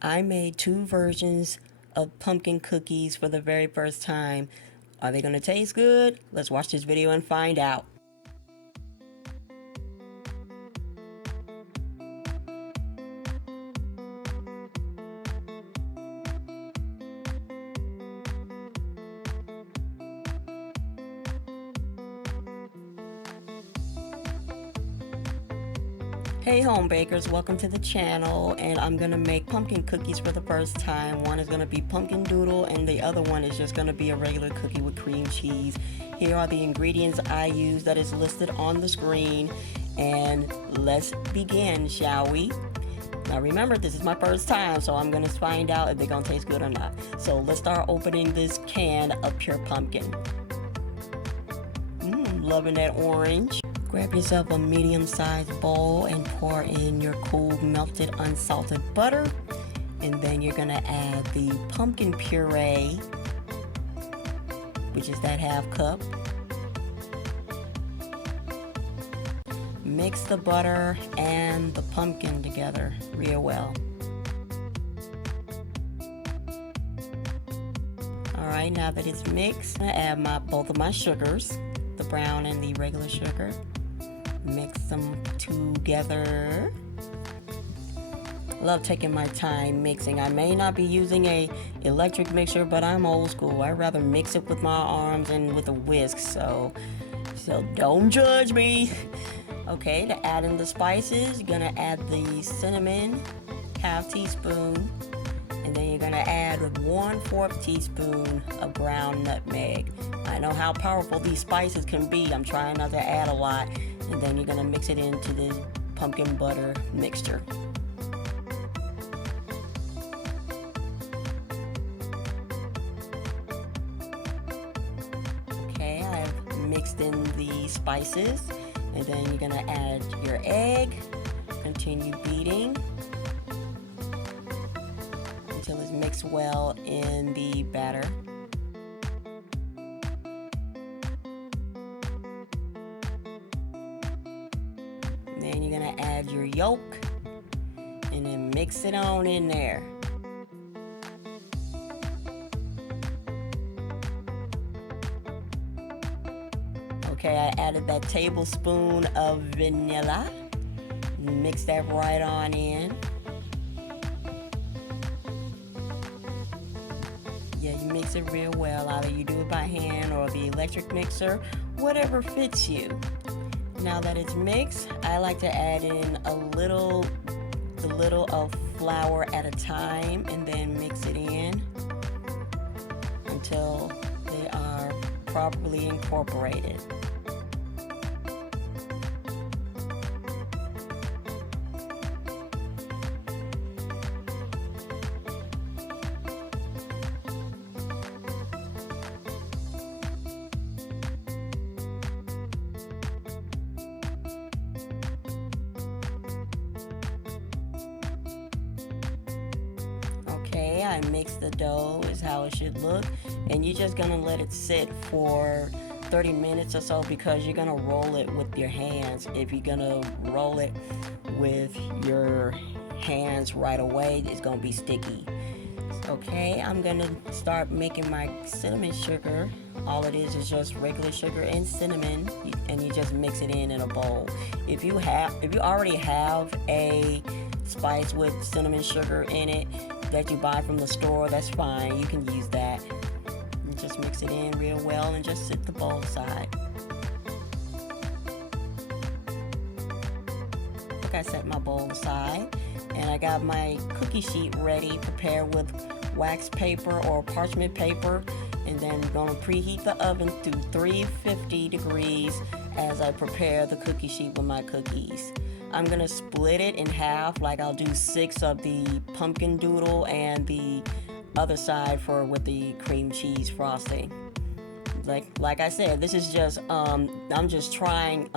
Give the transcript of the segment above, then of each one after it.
I made two versions of pumpkin cookies for the very first time. Are they going to taste good? Let's watch this video and find out. Hey home bakers, welcome to the channel, and I'm gonna make pumpkin cookies for the first time. One is gonna be pumpkin doodle and the other one is just gonna be a regular cookie with cream cheese. Here are the ingredients I use that is listed on the screen, and let's begin, shall we? Now remember, this is my first time, so I'm gonna find out if they're gonna taste good or not. So let's start opening this can of pure pumpkin. Loving that orange. Grab yourself a medium-sized bowl and pour in your cool melted unsalted butter, and then you're gonna add the pumpkin puree, which is that half cup. Mix the butter and the pumpkin together real well. Alright, now that it's mixed, I'm gonna add both of my sugars, the brown and the regular sugar. Mix them together. Love taking my time mixing. I may not be using a electric mixer, but I'm old school. I'd rather mix it with my arms and with a whisk, so don't judge me. Okay, to add in the spices, you're gonna add the cinnamon, half teaspoon, and then you're gonna add 1/4 teaspoon of ground nutmeg. I know how powerful these spices can be. I'm trying not to add a lot. And then you're gonna mix it into the pumpkin butter mixture. Okay, I've mixed in the spices, and then you're gonna add your egg. Continue beating until it's mixed well in the batter. Then you're gonna add your yolk and then mix it on in there. Okay, I added that tablespoon of vanilla. Mix that right on in. Yeah, you mix it real well. Either you do it by hand or the electric mixer, whatever fits you. Now that it's mixed, I like to add in a little of flour at a time and then mix it in until they are properly incorporated. Okay, I mixed the dough, is how it should look, and you're just gonna let it sit for 30 minutes or so because you're gonna roll it with your hands. If you're gonna roll it with your hands right away, it's gonna be sticky. Okay, I'm gonna start making my cinnamon sugar. All it is just regular sugar and cinnamon, and you just mix it in a bowl. If you already have a spice with cinnamon sugar in it that you buy from the store, that's fine. You can use that. And just mix it in real well and just set the bowl aside. Look, I set my bowl aside, and I got my cookie sheet ready, prepared with wax paper or parchment paper, and then I'm gonna preheat the oven to 350 degrees as I prepare the cookie sheet with my cookies. I'm gonna split it in half, like I'll do 6 of the pumpkin doodle and the other side with the cream cheese frosting. Like I said, this is just I'm just trying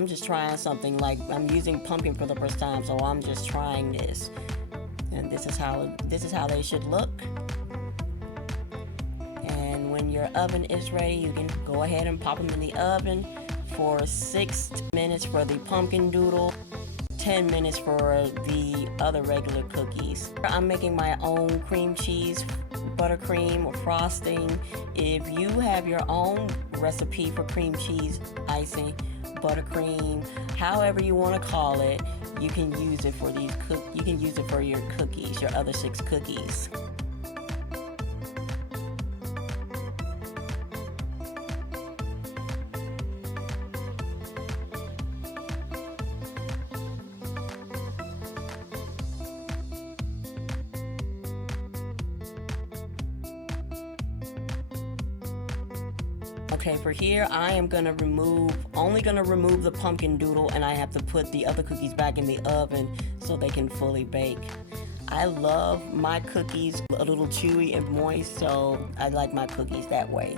something. Like, I'm using pumpkin for the first time, so I'm just trying this. And this is how they should look. And when your oven is ready, you can go ahead and pop them in the oven for 6 minutes for the pumpkin doodle, 10 minutes for the other regular cookies. I'm making my own cream cheese buttercream frosting. If you have your own recipe for cream cheese icing, buttercream, however you want to call it, you can use it for you can use it for your cookies, your other 6 cookies. Okay, for here I am only gonna remove the pumpkin doodle, and I have to put the other cookies back in the oven so they can fully bake. I love my cookies a little chewy and moist, so I like my cookies that way.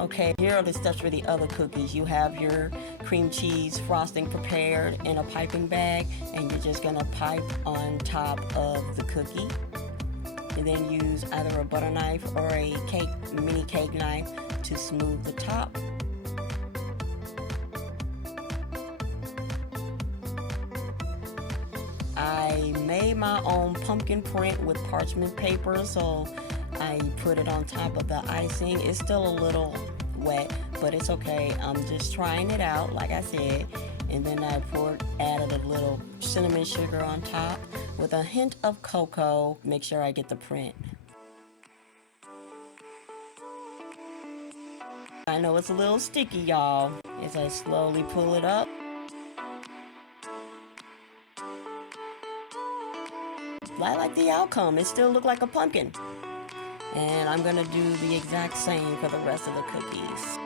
Okay, here are the steps for the other cookies. You have your cream cheese frosting prepared in a piping bag, and you're just gonna pipe on top of the cookie. And then use either a butter knife or a mini cake knife to smooth the top. I made my own pumpkin print with parchment paper, so I put it on top of the icing. It's still a little wet, but it's okay. I'm just trying it out, like I said. And then I added a little cinnamon sugar on top with a hint of cocoa. Make sure I get the print. I know it's a little sticky, y'all, as I slowly pull it up. I like the outcome. It still looks like a pumpkin. And I'm gonna do the exact same for the rest of the cookies.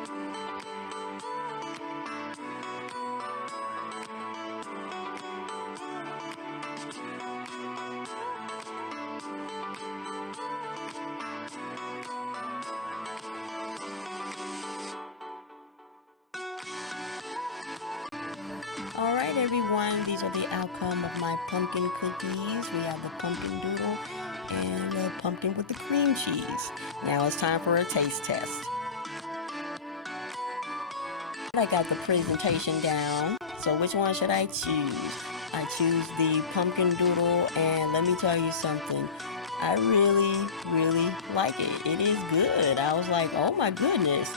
Alright everyone, these are the outcome of my pumpkin cookies. We have the pumpkin doodle and the pumpkin with the cream cheese. Now it's time for a taste test. I got the presentation down, so which one should I choose? I choose the pumpkin doodle, and let me tell you something. I really like it. It is good. I was like, oh my goodness.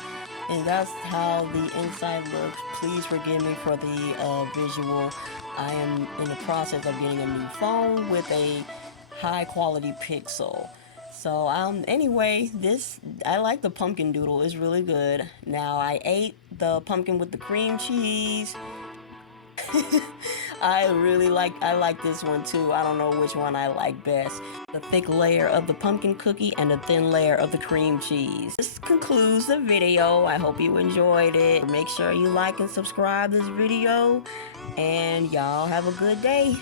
And that's how the inside looks. Please forgive me for the visual. I am in the process of getting a new phone with a high quality pixel. So anyway, I like the pumpkin doodle. It's really good. Now I ate the pumpkin with the cream cheese. I like this one too. I don't know which one I like best. The thick layer of the pumpkin cookie and the thin layer of the cream cheese. This concludes the video. I hope you enjoyed it. Make sure you like and subscribe this video, and y'all have a good day.